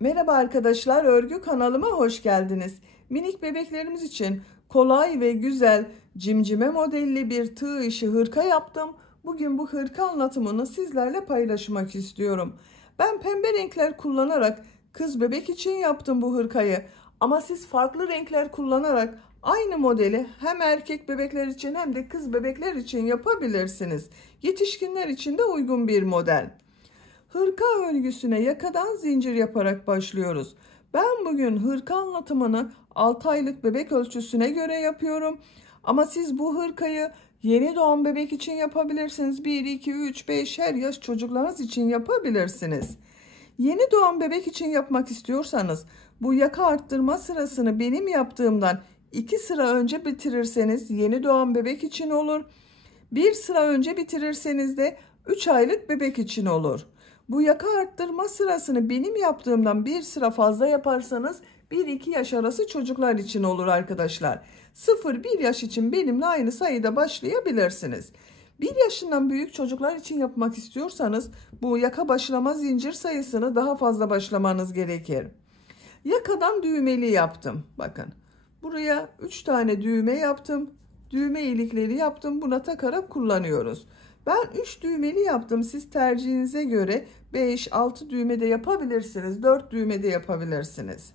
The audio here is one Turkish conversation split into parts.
Merhaba arkadaşlar, örgü kanalıma hoş geldiniz. Minik bebeklerimiz için kolay ve güzel cimcime modelli bir tığ işi hırka yaptım. Bugün bu hırka anlatımını sizlerle paylaşmak istiyorum. Ben pembe renkler kullanarak kız bebek için yaptım bu hırkayı. Ama siz farklı renkler kullanarak aynı modeli hem erkek bebekler için hem de kız bebekler için yapabilirsiniz. Yetişkinler için de uygun bir model. Hırka örgüsüne yakadan zincir yaparak başlıyoruz. Ben bugün hırka anlatımını 6 aylık bebek ölçüsüne göre yapıyorum. Ama siz bu hırkayı yeni doğan bebek için yapabilirsiniz. 1, 2, 3, 5 her yaş çocuklarınız için yapabilirsiniz. Yeni doğan bebek için yapmak istiyorsanız bu yaka arttırma sırasını benim yaptığımdan 2 sıra önce bitirirseniz yeni doğan bebek için olur. 1 sıra önce bitirirseniz de 3 aylık bebek için olur. Bu yaka arttırma sırasını benim yaptığımdan 1 sıra fazla yaparsanız 1-2 yaş arası çocuklar için olur arkadaşlar. 0-1 yaş için benimle aynı sayıda başlayabilirsiniz. 1 yaşından büyük çocuklar için yapmak istiyorsanız bu yaka başlama zincir sayısını daha fazla başlamanız gerekir. Yakadan düğmeli yaptım. Bakın buraya 3 tane düğme yaptım. Düğme ilikleri yaptım. Buna takarak kullanıyoruz. Ben 3 düğmeli yaptım. Siz tercihinize göre 5-6 düğme de yapabilirsiniz. 4 düğme de yapabilirsiniz.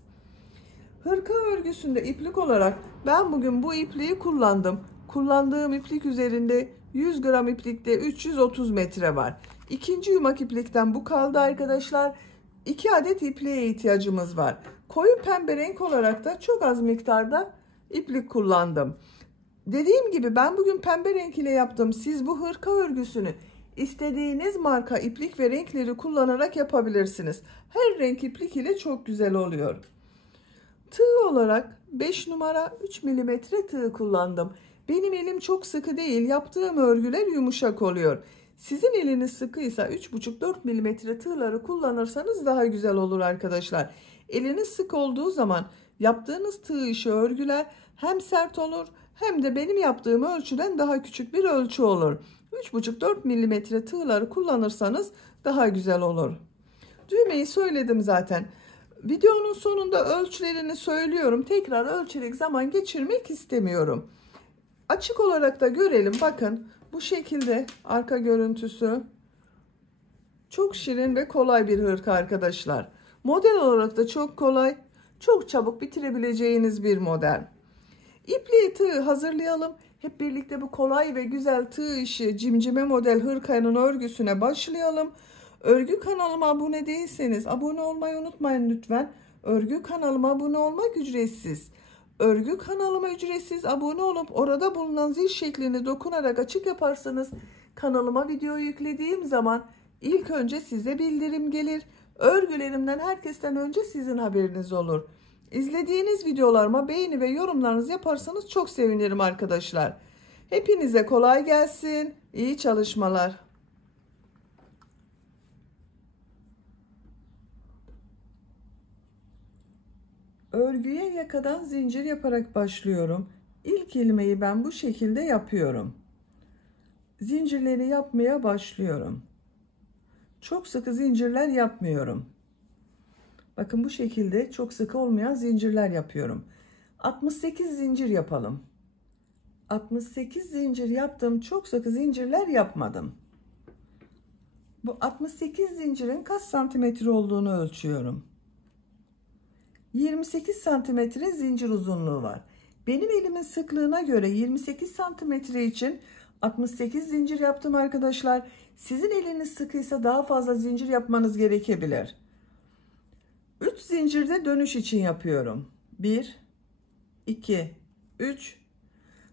Hırka örgüsünde iplik olarak ben bugün bu ipliği kullandım. Kullandığım iplik üzerinde 100 gram iplikte 330 metre var. İkinci yumak iplikten bu kaldı arkadaşlar. 2 adet ipliğe ihtiyacımız var. Koyu pembe renk olarak da çok az miktarda iplik kullandım. Dediğim gibi ben bugün pembe renk ile yaptım. Siz bu hırka örgüsünü istediğiniz marka iplik ve renkleri kullanarak yapabilirsiniz. Her renk iplik ile çok güzel oluyor. Tığ olarak 5 numara 3 milimetre tığ kullandım. Benim elim çok sıkı değil. Yaptığım örgüler yumuşak oluyor. Sizin eliniz sıkıysa 3,5-4 milimetre tığları kullanırsanız daha güzel olur arkadaşlar. Eliniz sık olduğu zaman yaptığınız tığ işi örgüler hem sert olur hem de benim yaptığım ölçüden daha küçük bir ölçü olur. 3,5-4 milimetre tığları kullanırsanız daha güzel olur. Düğmeyi söyledim zaten. Videonun sonunda ölçülerini söylüyorum. Tekrar ölçerek zaman geçirmek istemiyorum. Açık olarak da görelim. Bakın bu şekilde arka görüntüsü. Çok şirin ve kolay bir hırka arkadaşlar. Model olarak da çok kolay. Çok çabuk bitirebileceğiniz bir model. İpliği tığ hazırlayalım. Hep birlikte bu kolay ve güzel tığ işi cimcime model hırkanın örgüsüne başlayalım. Örgü kanalıma abone değilseniz abone olmayı unutmayın lütfen. Örgü kanalıma abone olmak ücretsiz. Örgü kanalıma ücretsiz abone olup orada bulunan zil şeklini dokunarak açık yaparsanız kanalıma video yüklediğim zaman ilk önce size bildirim gelir. Örgülerimden herkesten önce sizin haberiniz olur. İzlediğiniz videolarıma beğeni ve yorumlarınızı yaparsanız çok sevinirim arkadaşlar. Hepinize kolay gelsin. İyi çalışmalar. Örgüye yakadan zincir yaparak başlıyorum. İlk ilmeği ben bu şekilde yapıyorum. Zincirleri yapmaya başlıyorum. Çok sıkı zincirler yapmıyorum. Bakın bu şekilde çok sıkı olmayan zincirler yapıyorum. 68 zincir yapalım. 68 zincir yaptım. Çok sıkı zincirler yapmadım. Bu 68 zincirin kaç santimetre olduğunu ölçüyorum. 28 santimetre zincir uzunluğu var. Benim elimin sıklığına göre 28 santimetre için 68 zincir yaptım arkadaşlar. Sizin eliniz sıkıysa daha fazla zincir yapmanız gerekebilir. 3 zincirde dönüş için yapıyorum. 1, 2, 3.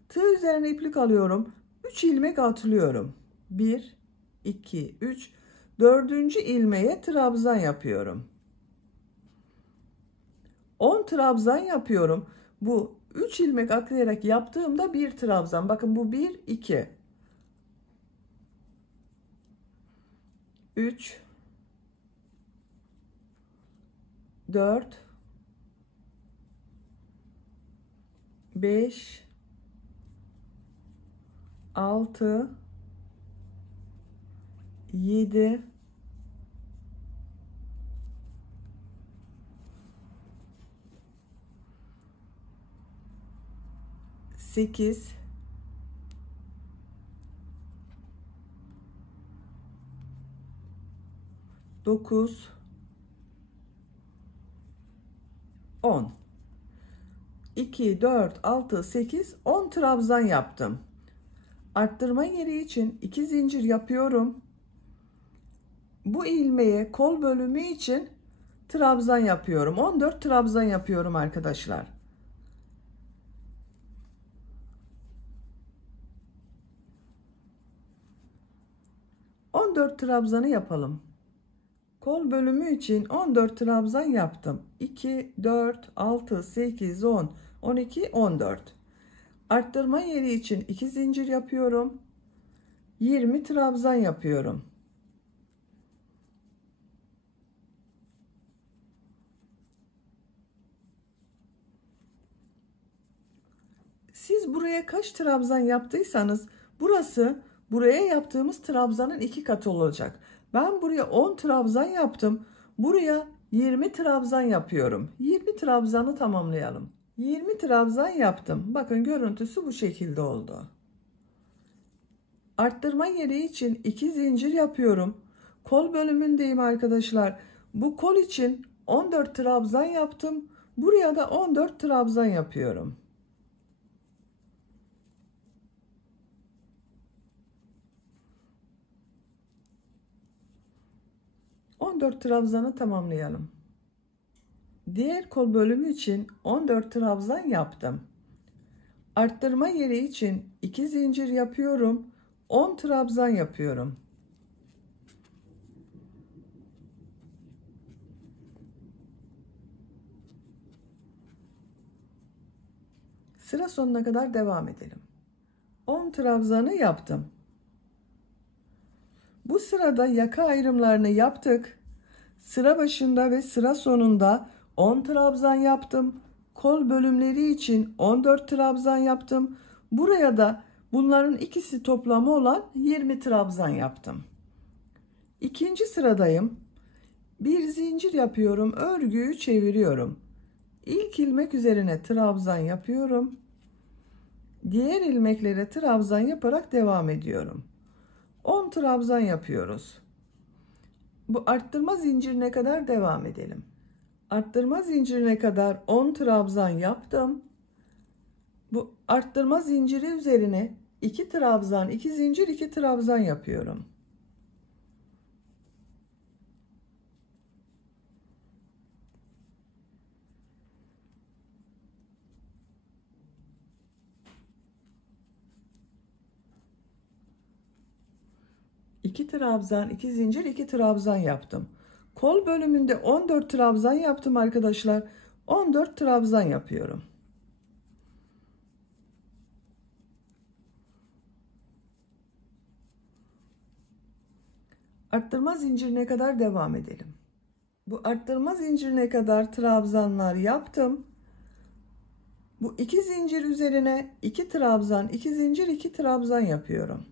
Tığ üzerine iplik alıyorum. 3 ilmek atlıyorum. 1, 2, 3. 4. ilmeğe trabzan yapıyorum. 10 trabzan yapıyorum. Bu 3 ilmek atlayarak yaptığımda bir trabzan. Bakın bu 1, 2. 3, 4, 5, 6, 7, 8, 9, 10. 2, 4, 6, 8, 10 trabzan yaptım. Arttırma yeri için 2 zincir yapıyorum. Bu ilmeğe kol bölümü için trabzan yapıyorum. 14 trabzan yapıyorum arkadaşlar. ...14 trabzanı yapalım. Kol bölümü için 14 trabzan yaptım. 2, 4, 6, 8, 10, 12, 14. Arttırma yeri için 2 zincir yapıyorum. 20 trabzan yapıyorum. Siz buraya kaç trabzan yaptıysanız buraya yaptığımız trabzanın 2 katı olacak. Ben buraya 10 trabzan yaptım. Buraya 20 trabzan yapıyorum. 20 trabzanı tamamlayalım. 20 trabzan yaptım. Bakın görüntüsü bu şekilde oldu. Arttırma yeri için 2 zincir yapıyorum. Kol bölümündeyim arkadaşlar. Bu kol için 14 trabzan yaptım. Buraya da 14 trabzan yapıyorum. 14 trabzanı tamamlayalım. Diğer kol bölümü için 14 trabzan yaptım. Arttırma yeri için 2 zincir yapıyorum. 10 trabzan yapıyorum. Sıra sonuna kadar devam edelim. 10 trabzanı yaptım. Bu sırada yaka ayrımlarını yaptık. Sıra başında ve sıra sonunda 10 trabzan yaptım. Kol bölümleri için 14 trabzan yaptım. Buraya da bunların ikisi toplamı olan 20 trabzan yaptım. İkinci sıradayım. Bir zincir yapıyorum. Örgüyü çeviriyorum. İlk ilmek üzerine trabzan yapıyorum. Diğer ilmeklere trabzan yaparak devam ediyorum. 10 trabzan yapıyoruz. Bu arttırma zincirine kadar devam edelim. Arttırma zincirine kadar 10 trabzan yaptım. Bu arttırma zinciri üzerine 2 trabzan, 2 zincir, 2 trabzan yapıyorum. İki trabzan, 2 zincir, 2 trabzan yaptım. Kol bölümünde 14 trabzan yaptım arkadaşlar. 14 trabzan yapıyorum. Arttırma zincirine kadar devam edelim. Bu arttırma zincirine kadar trabzanlar yaptım. Bu 2 zincir üzerine 2 trabzan, 2 zincir, 2 trabzan yapıyorum.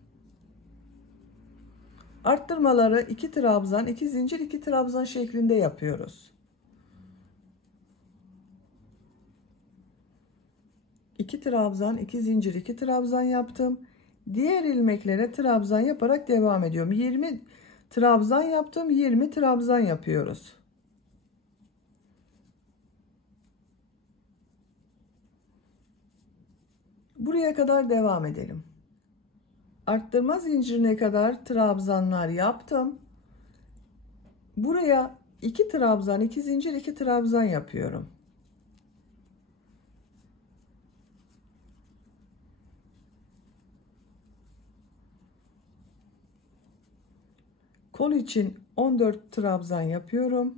Arttırmaları 2 trabzan, 2 zincir, 2 trabzan şeklinde yapıyoruz. 2 trabzan, 2 zincir, 2 trabzan yaptım. Diğer ilmeklere trabzan yaparak devam ediyorum. 20 trabzan yaptım, 20 trabzan yapıyoruz. Buraya kadar devam edelim. Arttırma zincirine kadar trabzanlar yaptım. Buraya 2 trabzan, 2 zincir, 2 trabzan yapıyorum. Kol için 14 trabzan yapıyorum.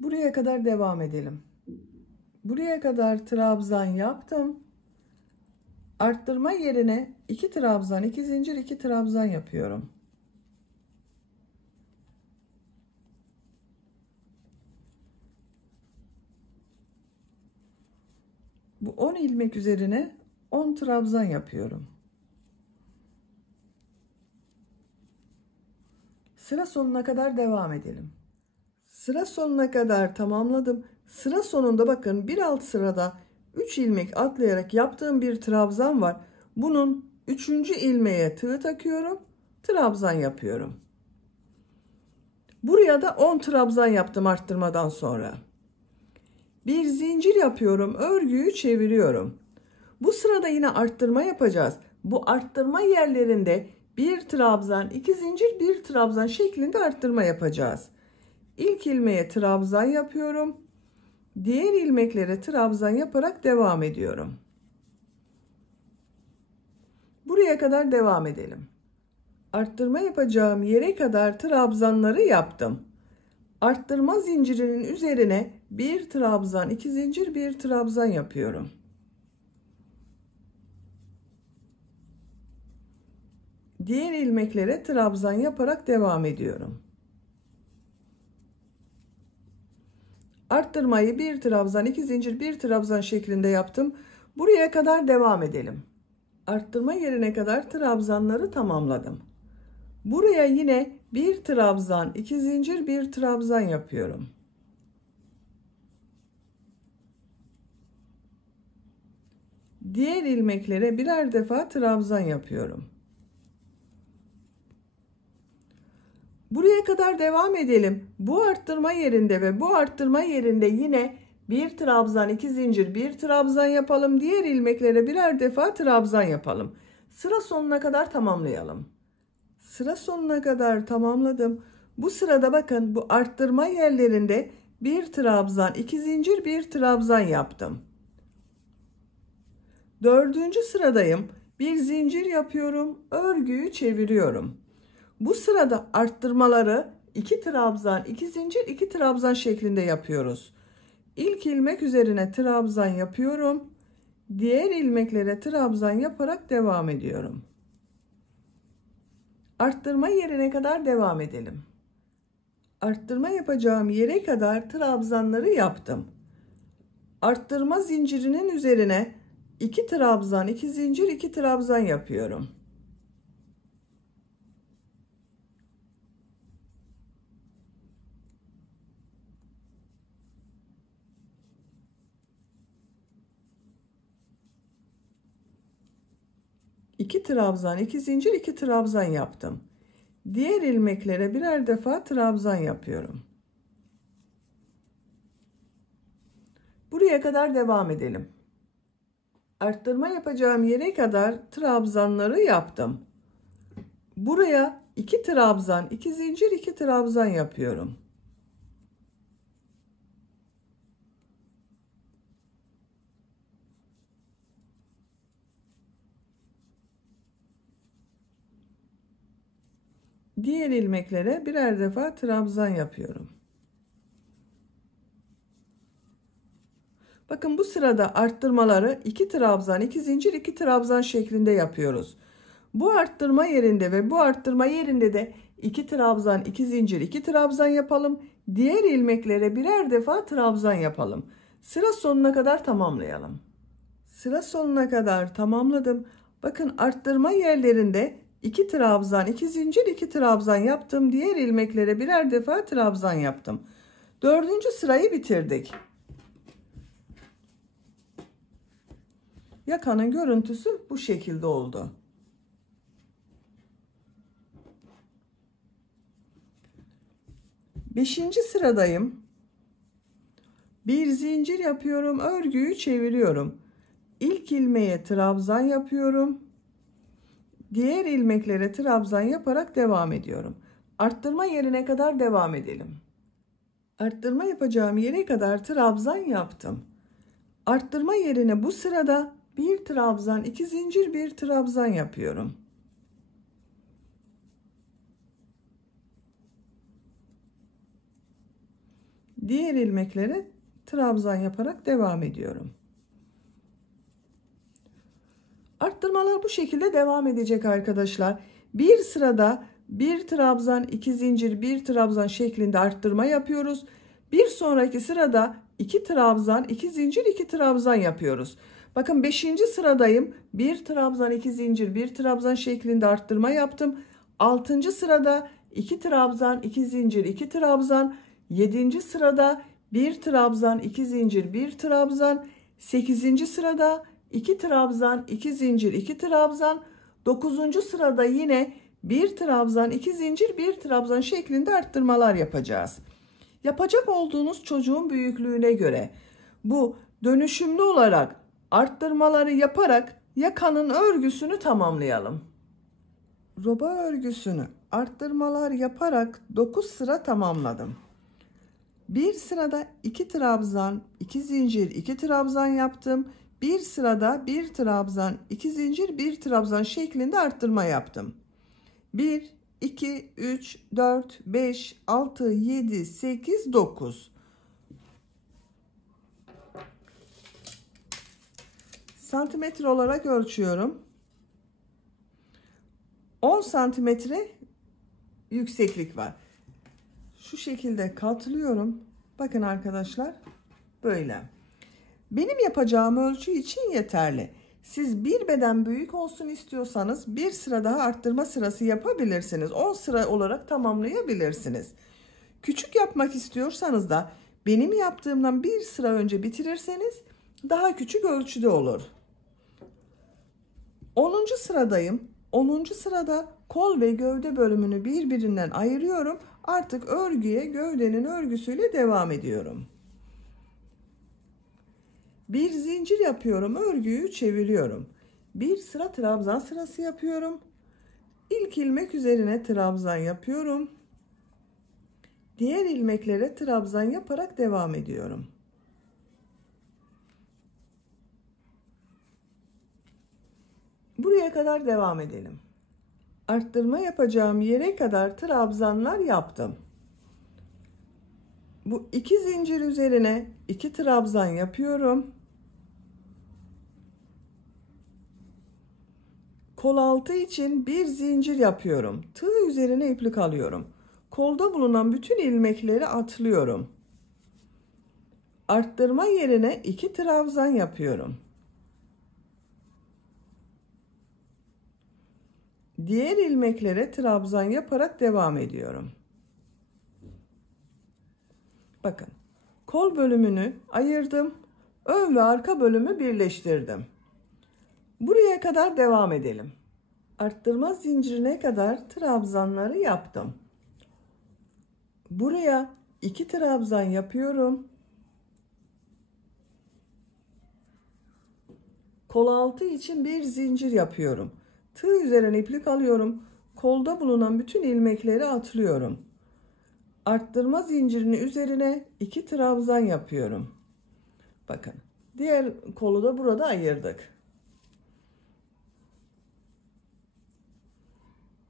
Buraya kadar devam edelim. Buraya kadar trabzan yaptım. Arttırma yerine 2 trabzan, 2 zincir, 2 trabzan yapıyorum. Bu 10 ilmek üzerine 10 trabzan yapıyorum. Sıra sonuna kadar devam edelim. Sıra sonuna kadar tamamladım. Sıra sonunda bakın bir alt sırada 3 ilmek atlayarak yaptığım bir trabzan var. Bunun 3. ilmeğe tığ takıyorum. Trabzan yapıyorum. Buraya da 10 trabzan yaptım arttırmadan sonra. Bir zincir yapıyorum. Örgüyü çeviriyorum. Bu sırada yine arttırma yapacağız. Bu arttırma yerlerinde bir trabzan, 2 zincir, bir trabzan şeklinde arttırma yapacağız. İlk ilmeğe trabzan yapıyorum. Diğer ilmeklere trabzan yaparak devam ediyorum. Buraya kadar devam edelim. Arttırma yapacağım yere kadar trabzanları yaptım. Arttırma zincirinin üzerine bir trabzan, 2 zincir, bir trabzan yapıyorum. Diğer ilmeklere trabzan yaparak devam ediyorum. Arttırmayı bir trabzan, 2 zincir, bir trabzan şeklinde yaptım. Buraya kadar devam edelim. Arttırma yerine kadar trabzanları tamamladım. Buraya yine bir trabzan, 2 zincir, bir trabzan yapıyorum. Diğer ilmeklere birer defa trabzan yapıyorum. Buraya kadar devam edelim. Bu arttırma yerinde ve bu arttırma yerinde yine bir trabzan, 2 zincir, bir trabzan yapalım. Diğer ilmeklere birer defa trabzan yapalım. Sıra sonuna kadar tamamlayalım. Sıra sonuna kadar tamamladım. Bu sırada bakın bu arttırma yerlerinde bir trabzan, 2 zincir, bir trabzan yaptım. 4. sıradayım. Bir zincir yapıyorum. Örgüyü çeviriyorum. Bu sırada arttırmaları 2 trabzan, 2 zincir, 2 trabzan şeklinde yapıyoruz. İlk ilmek üzerine trabzan yapıyorum. Diğer ilmeklere trabzan yaparak devam ediyorum. Arttırma yerine kadar devam edelim. Arttırma yapacağım yere kadar trabzanları yaptım. Arttırma zincirinin üzerine 2 trabzan, 2 zincir, 2 trabzan yapıyorum. İki trabzan, 2 zincir, 2 trabzan yaptım. Diğer ilmeklere birer defa trabzan yapıyorum. Buraya kadar devam edelim. Arttırma yapacağım yere kadar trabzanları yaptım. Buraya 2 trabzan, 2 zincir, 2 trabzan yapıyorum. Diğer ilmeklere birer defa trabzan yapıyorum. Bakın bu sırada arttırmaları 2 trabzan, 2 zincir, 2 trabzan şeklinde yapıyoruz. Bu arttırma yerinde ve bu arttırma yerinde de 2 trabzan, 2 zincir, 2 trabzan yapalım. Diğer ilmeklere birer defa trabzan yapalım. Sıra sonuna kadar tamamlayalım. Sıra sonuna kadar tamamladım. Bakın arttırma yerlerinde 2 trabzan, 2 zincir, 2 trabzan yaptım. Diğer ilmeklere birer defa trabzan yaptım. 4. sırayı bitirdik. Yakanın görüntüsü bu şekilde oldu. Beşinci sıradayım. Bir zincir yapıyorum. Örgüyü çeviriyorum. İlk ilmeğe trabzan yapıyorum. Diğer ilmeklere trabzan yaparak devam ediyorum. Arttırma yerine kadar devam edelim. Arttırma yapacağım yere kadar trabzan yaptım. Arttırma yerine bu sırada bir trabzan, 2 zincir, bir trabzan yapıyorum. Diğer ilmeklere trabzan yaparak devam ediyorum. Arttırmalar bu şekilde devam edecek arkadaşlar. Bir sırada bir trabzan, 2 zincir, bir trabzan şeklinde arttırma yapıyoruz. Bir sonraki sırada 2 trabzan, 2 zincir, 2 trabzan yapıyoruz. Bakın 5. sıradayım. Bir trabzan, 2 zincir, bir trabzan şeklinde arttırma yaptım. 6. sırada 2 trabzan, 2 zincir, 2 trabzan. 7. sırada 1 trabzan, 2 zincir, 1 trabzan. 8. sırada 2 trabzan, 2 zincir, 2 trabzan. 9. sırada yine 1 trabzan, 2 zincir, 1 trabzan şeklinde arttırmalar yapacağız. Yapacak olduğunuz çocuğun büyüklüğüne göre bu dönüşümlü olarak arttırmaları yaparak yakanın örgüsünü tamamlayalım. Roba örgüsünü arttırmalar yaparak 9 sıra tamamladım. Bir sırada 2 trabzan, 2 zincir, 2 trabzan yaptım. Bir sırada 1 trabzan, 2 zincir, 1 trabzan şeklinde arttırma yaptım. 1, 2, 3, 4, 5, 6, 7, 8, 9. Santimetre olarak ölçüyorum. 10 santimetre yükseklik var. Şu şekilde katlıyorum. Bakın arkadaşlar, böyle. Benim yapacağım ölçü için yeterli. Siz bir beden büyük olsun istiyorsanız bir sıra daha arttırma sırası yapabilirsiniz. 10 sıra olarak tamamlayabilirsiniz. Küçük yapmak istiyorsanız da benim yaptığımdan bir sıra önce bitirirseniz daha küçük ölçüde olur. 10. sıradayım. 10. sırada kol ve gövde bölümünü birbirinden ayırıyorum. Artık örgüye gövdenin örgüsüyle devam ediyorum. Bir zincir yapıyorum, örgüyü çeviriyorum. Bir sıra trabzan sırası yapıyorum. İlk ilmek üzerine trabzan yapıyorum. Diğer ilmeklere trabzan yaparak devam ediyorum. Buraya kadar devam edelim. Arttırma yapacağım yere kadar trabzanlar yaptım. Bu 2 zincir üzerine 2 trabzan yapıyorum. Kol altı için bir zincir yapıyorum. Tığ üzerine iplik alıyorum. Kolda bulunan bütün ilmekleri atlıyorum. Arttırma yerine 2 trabzan yapıyorum. Diğer ilmeklere trabzan yaparak devam ediyorum. Bakın, kol bölümünü ayırdım. Ön ve arka bölümü birleştirdim. Buraya kadar devam edelim. Arttırma zincirine kadar trabzanları yaptım. Buraya 2 trabzan yapıyorum. Kol altı için bir zincir yapıyorum. Tığ üzerine iplik alıyorum. Kolda bulunan bütün ilmekleri atlıyorum. Arttırma zincirinin üzerine 2 trabzan yapıyorum. Bakın, diğer kolu da burada ayırdık.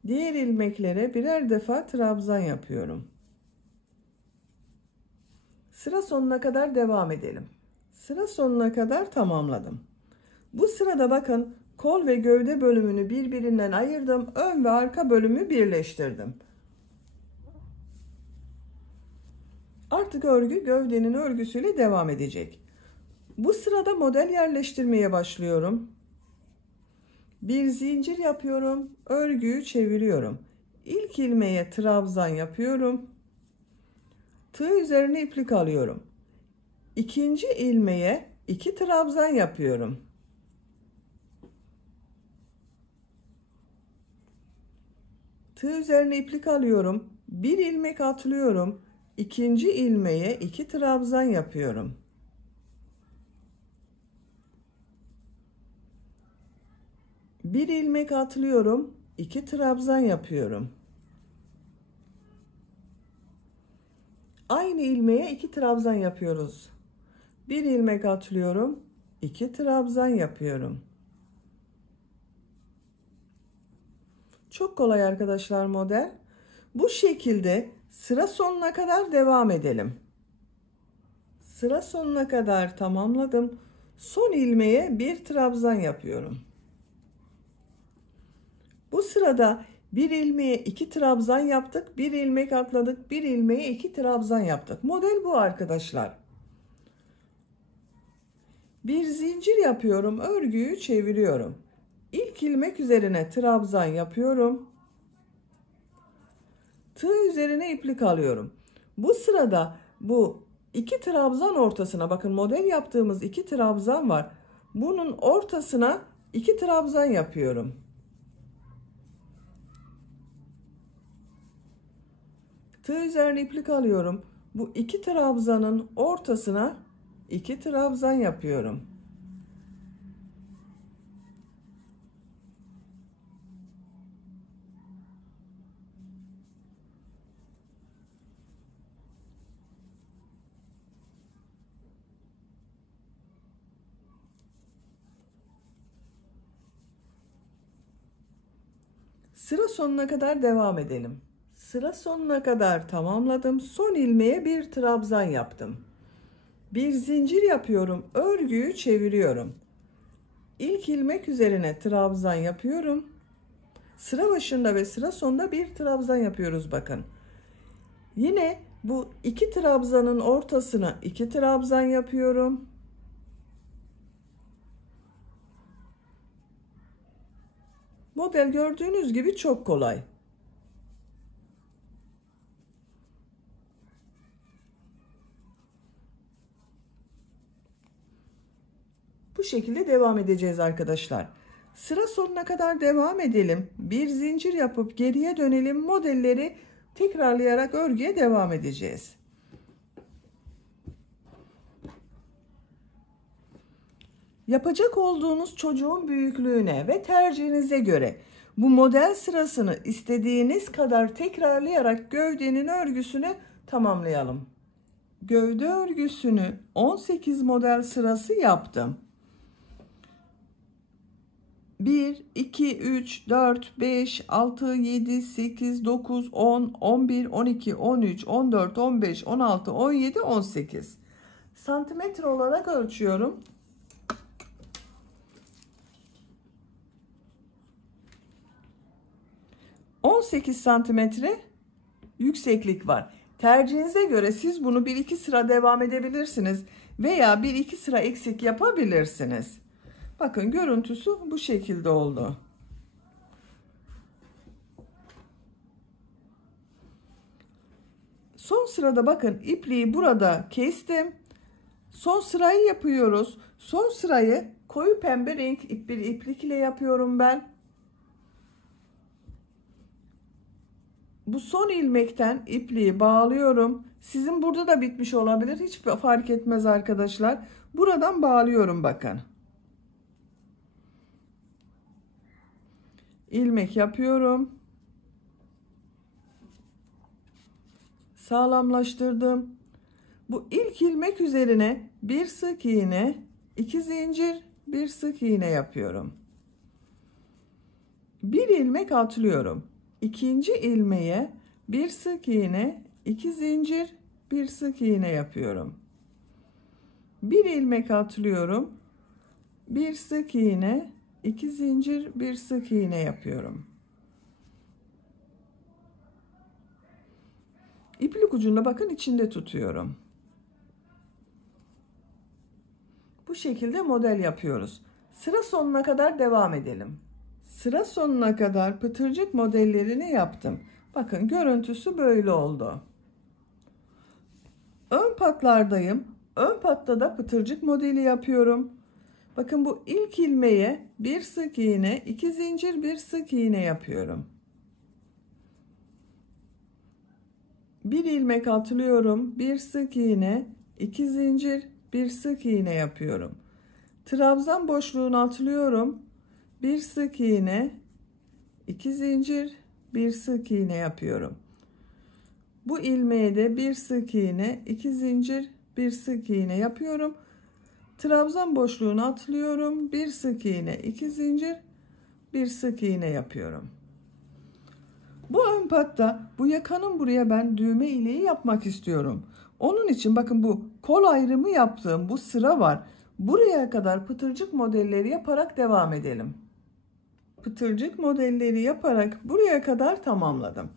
Diğer ilmeklere birer defa trabzan yapıyorum. Sıra sonuna kadar devam edelim. Sıra sonuna kadar tamamladım. Bu sırada bakın, kol ve gövde bölümünü birbirinden ayırdım. Ön ve arka bölümü birleştirdim. Artık örgü gövdenin örgüsüyle devam edecek. Bu sırada model yerleştirmeye başlıyorum. Bir zincir yapıyorum. Örgüyü çeviriyorum. İlk ilmeğe trabzan yapıyorum. Tığ üzerine iplik alıyorum. İkinci ilmeğe 2 trabzan yapıyorum. Tığ üzerine iplik alıyorum. Bir ilmek atlıyorum. İkinci ilmeğe 2 trabzan yapıyorum. Bir ilmek atlıyorum. 2 trabzan yapıyorum. Aynı ilmeğe 2 trabzan yapıyoruz. Bir ilmek atlıyorum. 2 trabzan yapıyorum. Çok kolay arkadaşlar model. Bu şekilde sıra sonuna kadar devam edelim. Sıra sonuna kadar tamamladım. Son ilmeğe bir trabzan yapıyorum. Bu sırada bir ilmeğe 2 trabzan yaptık. Bir ilmek atladık. Bir ilmeğe 2 trabzan yaptık. Model bu arkadaşlar. Bir zincir yapıyorum. Örgüyü çeviriyorum. İlk ilmek üzerine trabzan yapıyorum. Tığ üzerine iplik alıyorum. Bu sırada bu iki trabzan ortasına, bakın model yaptığımız iki trabzan var. Bunun ortasına iki trabzan yapıyorum. Tığ üzerine iplik alıyorum. Bu iki trabzanın ortasına iki trabzan yapıyorum. Sıra sonuna kadar devam edelim. Sıra sonuna kadar tamamladım. Son ilmeğe bir trabzan yaptım. Bir zincir yapıyorum. Örgüyü çeviriyorum. İlk ilmek üzerine trabzan yapıyorum. Sıra başında ve sıra sonunda bir trabzan yapıyoruz bakın. Yine bu iki trabzanın ortasına iki trabzan yapıyorum. Model gördüğünüz gibi çok kolay. Bu şekilde devam edeceğiz arkadaşlar. Sıra sonuna kadar devam edelim. Bir zincir yapıp geriye dönelim. Modelleri tekrarlayarak örgüye devam edeceğiz. Yapacak olduğunuz çocuğun büyüklüğüne ve tercihinize göre bu model sırasını istediğiniz kadar tekrarlayarak gövdenin örgüsünü tamamlayalım. Gövde örgüsünü 18 model sırası yaptım. 1, 2, 3, 4, 5, 6, 7, 8, 9, 10, 11, 12, 13, 14, 15, 16, 17, 18. Santimetre olarak ölçüyorum. 18 santimetre yükseklik var. Tercihinize göre siz bunu 1-2 sıra devam edebilirsiniz veya 1-2 sıra eksik yapabilirsiniz. Bakın görüntüsü bu şekilde oldu. Son sırada bakın ipliği burada kestim. Son sırayı yapıyoruz. Son sırayı koyu pembe renk bir iplik ile yapıyorum ben. Bu son ilmekten ipliği bağlıyorum. Sizin burada da bitmiş olabilir. Hiç fark etmez arkadaşlar. Buradan bağlıyorum bakın. İlmek yapıyorum. Sağlamlaştırdım. Bu ilk ilmek üzerine bir sık iğne, 2 zincir, bir sık iğne yapıyorum. Bir ilmek atlıyorum. İkinci ilmeğe bir sık iğne, 2 zincir, bir sık iğne yapıyorum. Bir ilmek atlıyorum. Bir sık iğne, 2 zincir, bir sık iğne yapıyorum. İplik ucunda bakın içinde tutuyorum. Bu şekilde model yapıyoruz. Sıra sonuna kadar devam edelim. Sıra sonuna kadar pıtırcık modellerini yaptım. Bakın görüntüsü böyle oldu. Ön patlardayım. Ön patta da pıtırcık modeli yapıyorum. Bakın bu ilk ilmeğe bir sık iğne, 2 zincir, bir sık iğne yapıyorum. Bir ilmek atlıyorum, bir sık iğne, 2 zincir, bir sık iğne yapıyorum. Trabzan boşluğunu atlıyorum. Bir sık iğne, 2 zincir, bir sık iğne yapıyorum. Bu ilmeğe de bir sık iğne, 2 zincir, bir sık iğne yapıyorum. Trabzan boşluğunu atlıyorum. Bir sık iğne, 2 zincir, bir sık iğne yapıyorum. Bu ön patta bu yakanın buraya ben düğme iğneyi yapmak istiyorum. Onun için bakın bu kol ayrımı yaptığım bu sıra var. Buraya kadar pıtırcık modelleri yaparak devam edelim. Pıtırcık modelleri yaparak buraya kadar tamamladım.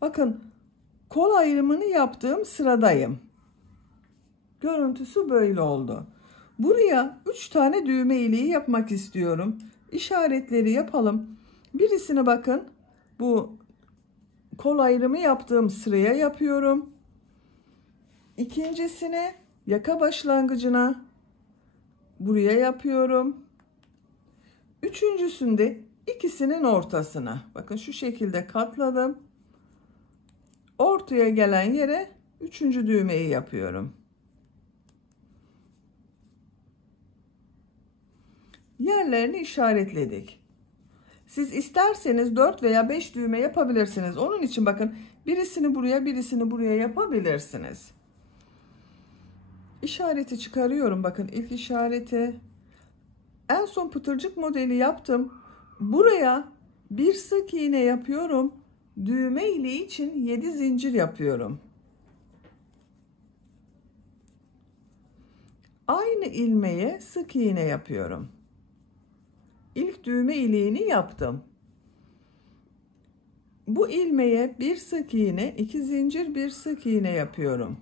Bakın kol ayrımını yaptığım sıradayım. Görüntüsü böyle oldu. Buraya 3 tane düğme iliği yapmak istiyorum. İşaretleri yapalım. Birisini bakın bu kol ayrımı yaptığım sıraya yapıyorum. İkincisini yaka başlangıcına buraya yapıyorum. Üçüncüsünde ikisinin ortasına. Bakın şu şekilde katladım. Ortaya gelen yere üçüncü düğmeyi yapıyorum. Yerlerini işaretledik. Siz isterseniz 4 veya 5 düğme yapabilirsiniz. Onun için bakın birisini buraya, birisini buraya yapabilirsiniz. İşareti çıkarıyorum. Bakın ilk işareti. En son pıtırcık modeli yaptım. Buraya bir sık iğne yapıyorum. Düğme iliği için 7 zincir yapıyorum. Aynı ilmeğe sık iğne yapıyorum. İlk düğme iliğini yaptım. Bu ilmeğe bir sık iğne, 2 zincir, bir sık iğne yapıyorum.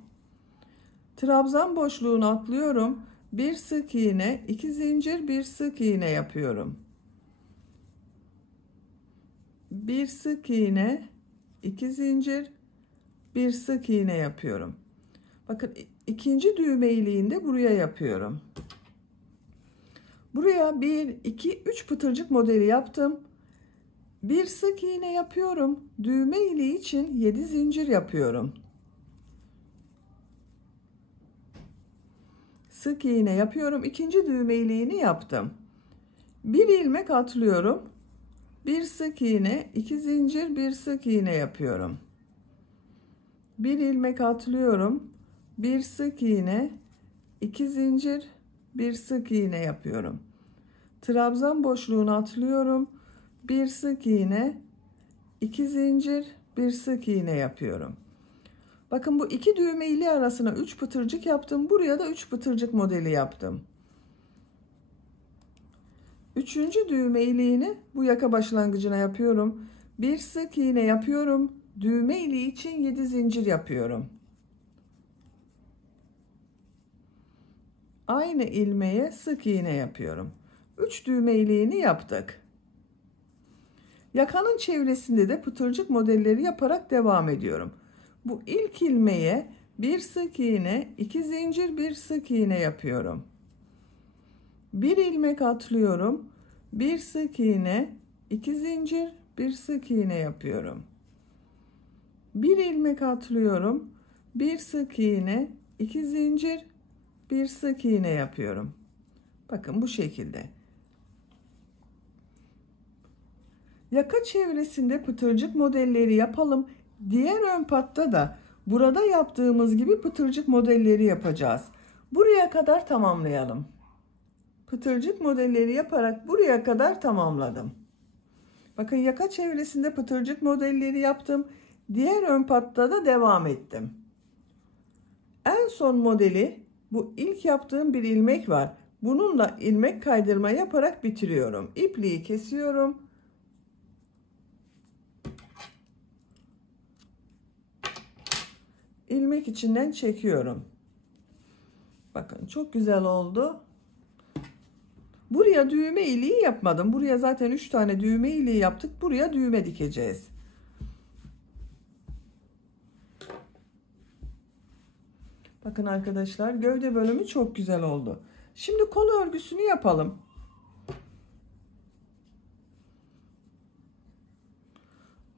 Trabzan boşluğunu atlıyorum. Bir sık iğne, 2 zincir, bir sık iğne yapıyorum. Bir sık iğne, 2 zincir, bir sık iğne yapıyorum. Bakın ikinci düğme iliğinde buraya yapıyorum. Buraya 1, 2, 3 pıtırcık modeli yaptım. Bir sık iğne yapıyorum. Düğme iliği için 7 zincir yapıyorum. Sık iğne yapıyorum. İkinci düğme iliğini yaptım. Bir ilmek atlıyorum. Bir sık iğne, 2 zincir, bir sık iğne yapıyorum. Bir ilmek atlıyorum. Bir sık iğne, 2 zincir, bir sık iğne yapıyorum. Trabzan boşluğunu atlıyorum. Bir sık iğne, 2 zincir, bir sık iğne yapıyorum. Bakın bu iki düğme iliği arasına 3 pıtırcık yaptım. Buraya da 3 pıtırcık modeli yaptım. Üçüncü düğme iliğini bu yaka başlangıcına yapıyorum. Bir sık iğne yapıyorum. Düğme iliği için 7 zincir yapıyorum. Aynı ilmeğe sık iğne yapıyorum. 3 düğme iliğini yaptık. Yakanın çevresinde de pıtırcık modelleri yaparak devam ediyorum. Bu ilk ilmeğe bir sık iğne, 2 zincir, bir sık iğne yapıyorum. Bir ilmek atlıyorum. Bir sık iğne, 2 zincir, bir sık iğne yapıyorum. Bir ilmek atlıyorum. Bir sık iğne, 2 zincir, bir sık iğne yapıyorum. Bakın bu şekilde. Yaka çevresinde pıtırcık modelleri yapalım. Diğer ön patta da burada yaptığımız gibi pıtırcık modelleri yapacağız. Buraya kadar tamamlayalım. Pıtırcık modelleri yaparak buraya kadar tamamladım. Bakın yaka çevresinde pıtırcık modelleri yaptım. Diğer ön patta da devam ettim. En son modeli bu ilk yaptığım bir ilmek var. Bununla ilmek kaydırma yaparak bitiriyorum. İpliği kesiyorum. İlmek içinden çekiyorum. Bakın çok güzel oldu. Buraya düğme iliği yapmadım. Buraya zaten 3 tane düğme iliği yaptık. Buraya düğme dikeceğiz. Bakın arkadaşlar gövde bölümü çok güzel oldu. Şimdi kol örgüsünü yapalım.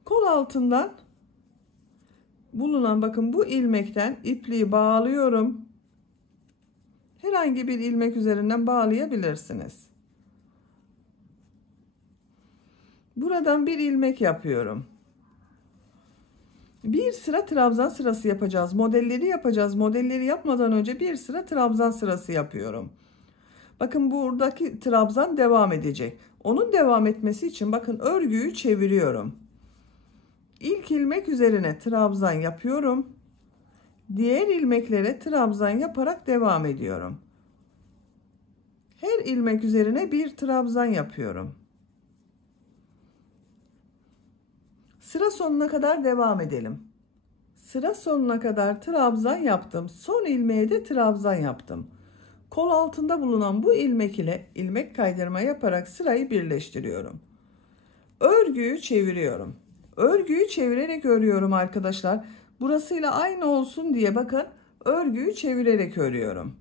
Kol altından bulunan bakın bu ilmekten ipliği bağlıyorum. Herhangi bir ilmek üzerinden bağlayabilirsiniz. Buradan bir ilmek yapıyorum. Bir sıra trabzan sırası yapacağız. Modelleri yapacağız. Modelleri yapmadan önce bir sıra trabzan sırası yapıyorum. Bakın buradaki trabzan devam edecek. Onun devam etmesi için bakın örgüyü çeviriyorum. İlk ilmek üzerine trabzan yapıyorum. Diğer ilmeklere trabzan yaparak devam ediyorum. Her ilmek üzerine bir trabzan yapıyorum. Sıra sonuna kadar devam edelim. Sıra sonuna kadar trabzan yaptım. Son ilmeğe de trabzan yaptım. Kol altında bulunan bu ilmek ile ilmek kaydırma yaparak sırayı birleştiriyorum. Örgüyü çeviriyorum. Örgüyü çevirerek örüyorum arkadaşlar. Burasıyla aynı olsun diye bakın Örgüyü çevirerek örüyorum.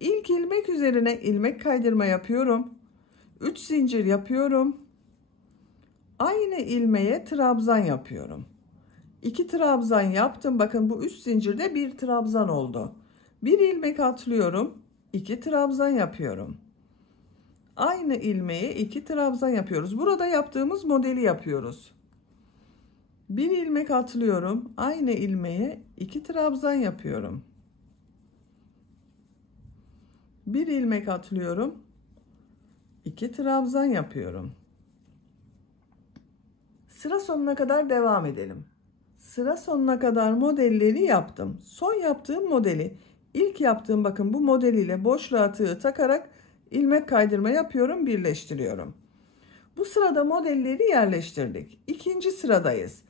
İlk ilmek üzerine ilmek kaydırma yapıyorum. 3 zincir yapıyorum. Aynı ilmeğe trabzan yapıyorum. 2 trabzan yaptım. Bakın bu 3 zincirde bir trabzan oldu. Bir ilmek atlıyorum. 2 trabzan yapıyorum. Aynı ilmeğe 2 trabzan yapıyoruz. Burada yaptığımız modeli yapıyoruz. Bir ilmek atlıyorum. Aynı ilmeğe 2 trabzan yapıyorum. Bir ilmek atlıyorum. 2 trabzan yapıyorum. Sıra sonuna kadar devam edelim. Sıra sonuna kadar modelleri yaptım. Son yaptığım modeli, ilk yaptığım bakın bu model ile boşluğa tığ takarak ilmek kaydırma yapıyorum, birleştiriyorum. Bu sırada modelleri yerleştirdik. İkinci sıradayız.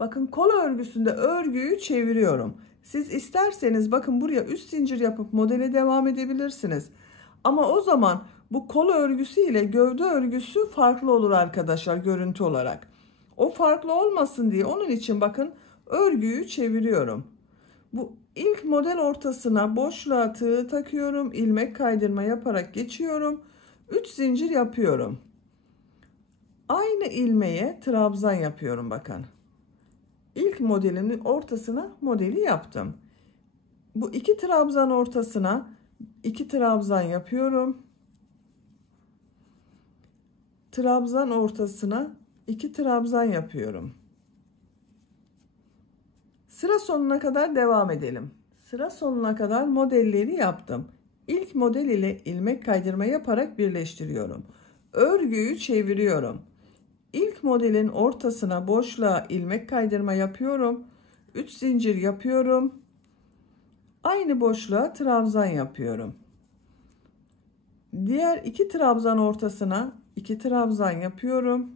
Bakın kol örgüsünde örgüyü çeviriyorum. Siz isterseniz bakın buraya üst zincir yapıp modele devam edebilirsiniz. Ama o zaman bu kol örgüsü ile gövde örgüsü farklı olur arkadaşlar, görüntü olarak. O farklı olmasın diye onun için bakın örgüyü çeviriyorum. Bu ilk model ortasına boşluğa tığ takıyorum. İlmek kaydırma yaparak geçiyorum. 3 zincir yapıyorum. Aynı ilmeğe trabzan yapıyorum bakın. İlk modelimin ortasına modeli yaptım. Bu 2 trabzan ortasına 2 trabzan yapıyorum. Trabzan ortasına 2 trabzan yapıyorum. Sıra sonuna kadar devam edelim. Sıra sonuna kadar modelleri yaptım. İlk model ile ilmek kaydırma yaparak birleştiriyorum. Örgüyü çeviriyorum. İlk modelin ortasına boşluğa ilmek kaydırma yapıyorum. 3 zincir yapıyorum. Aynı boşluğa trabzan yapıyorum. Diğer 2 trabzan ortasına 2 trabzan yapıyorum.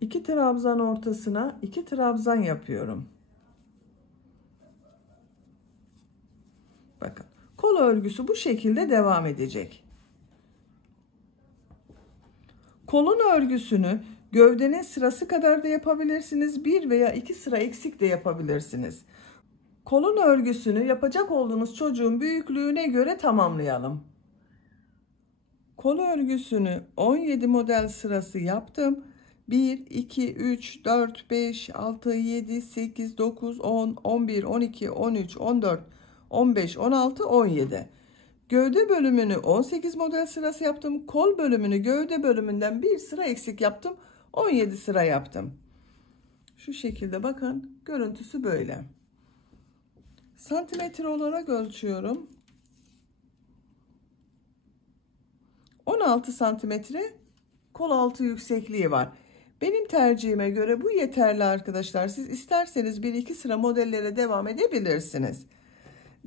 2 trabzan ortasına 2 trabzan yapıyorum. Bakın kol örgüsü bu şekilde devam edecek. Kolun örgüsünü gövdenin sırası kadar da yapabilirsiniz. 1 veya 2 sıra eksik de yapabilirsiniz. Kolun örgüsünü yapacak olduğunuz çocuğun büyüklüğüne göre tamamlayalım. Kol örgüsünü 17 model sırası yaptım. 1, 2, 3, 4, 5, 6, 7, 8, 9, 10, 11, 12, 13, 14, 15, 16, 17. Gövde bölümünü 18 model sırası yaptım. Kol bölümünü gövde bölümünden bir sıra eksik yaptım. 17 sıra yaptım. Şu şekilde bakın, görüntüsü böyle. Santimetre olarak ölçüyorum. 16 santimetre kol altı yüksekliği var. Benim tercihime göre bu yeterli arkadaşlar. Siz isterseniz 1-2 sıra modellere devam edebilirsiniz.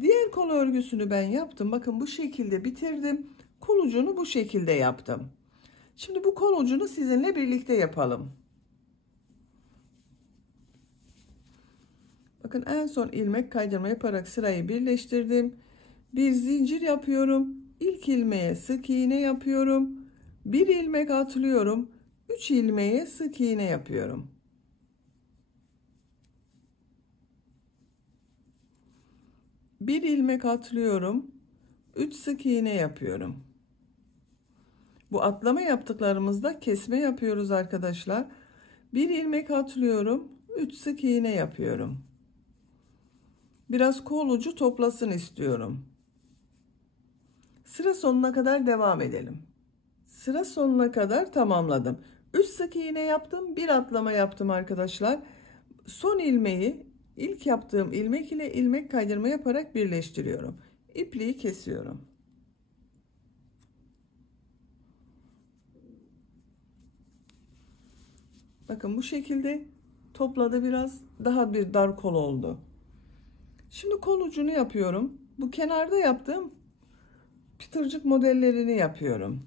Diğer kol örgüsünü ben yaptım. Bakın bu şekilde bitirdim. Kol ucunu bu şekilde yaptım. Şimdi bu kol ucunu sizinle birlikte yapalım. Bakın en son ilmek kaydırma yaparak sırayı birleştirdim. Bir zincir yapıyorum. İlk ilmeğe sık iğne yapıyorum. Bir ilmek atlıyorum. 3 ilmeğe sık iğne yapıyorum. Bir ilmek atlıyorum. 3 sık iğne yapıyorum. Bu atlama yaptıklarımızda kesme yapıyoruz arkadaşlar. Bir ilmek atlıyorum. 3 sık iğne yapıyorum. Biraz kol ucu toplasın istiyorum. Sıra sonuna kadar devam edelim. Sıra sonuna kadar tamamladım. 3 sık iğne yaptım. Bir atlama yaptım arkadaşlar. Son ilmeği ilk yaptığım ilmek ile ilmek kaydırma yaparak birleştiriyorum. İpliği kesiyorum. Bakın bu şekilde topladı, biraz daha bir dar kol oldu. Şimdi kol ucunu yapıyorum. Bu kenarda yaptığım çıtırcık modellerini yapıyorum.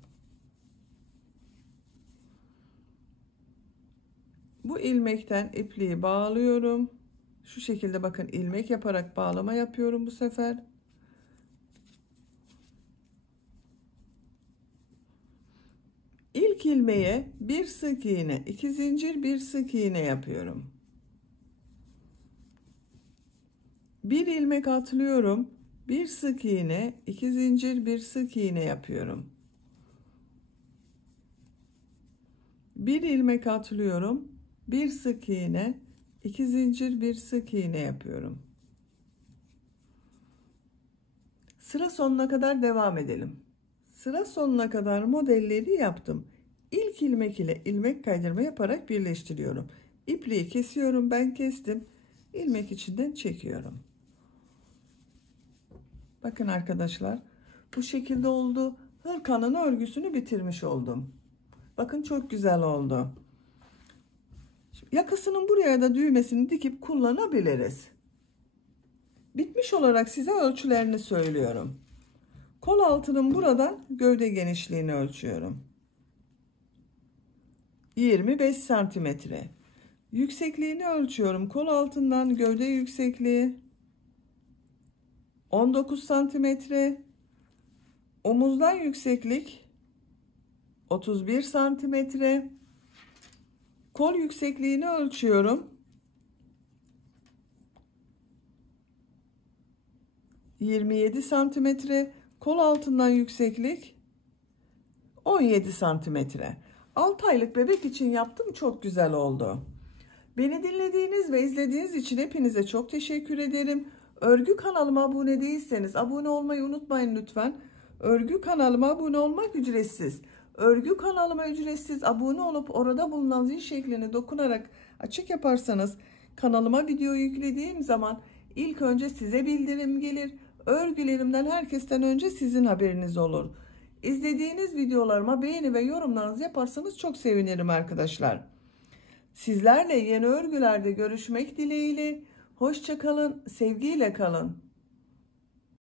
Bu ilmekten ipliği bağlıyorum. Şu şekilde bakın ilmek yaparak bağlama yapıyorum bu sefer. İlk ilmeğe bir sık iğne, 2 zincir, bir sık iğne yapıyorum. Bir ilmek atlıyorum. Bir sık iğne, 2 zincir, bir sık iğne yapıyorum. Bir ilmek atlıyorum. Bir sık iğne, 2 zincir, bir sık iğne yapıyorum. Sıra sonuna kadar devam edelim. Sıra sonuna kadar modelleri yaptım. İlk ilmek ile ilmek kaydırma yaparak birleştiriyorum. İpliği kesiyorum, ben kestim. İlmek içinden çekiyorum. Bakın arkadaşlar, bu şekilde oldu. Hırkanın örgüsünü bitirmiş oldum. Bakın çok güzel oldu. Şimdi yakasının buraya da düğmesini dikip kullanabiliriz. Bitmiş olarak size ölçülerini söylüyorum. Kol altının buradan gövde genişliğini ölçüyorum. 25 santimetre. Yüksekliğini ölçüyorum. Kol altından gövde yüksekliği 19 santimetre. Omuzdan yükseklik 31 santimetre. Kol yüksekliğini ölçüyorum. 27 santimetre. Kol altından yükseklik 17 santimetre. 6 aylık bebek için yaptım, çok güzel oldu. Beni dinlediğiniz ve izlediğiniz için hepinize çok teşekkür ederim. Örgü kanalıma abone değilseniz abone olmayı unutmayın lütfen. Örgü kanalıma abone olmak ücretsiz. Örgü kanalıma ücretsiz abone olup orada bulunan zil şeklini dokunarak açık yaparsanız kanalıma video yüklediğim zaman ilk önce size bildirim gelir. Örgülerimden herkesten önce sizin haberiniz olur. İzlediğiniz videolarıma beğeni ve yorumlarınızı yaparsanız çok sevinirim arkadaşlar. Sizlerle yeni örgülerde görüşmek dileğiyle. Hoşça kalın, sevgiyle kalın.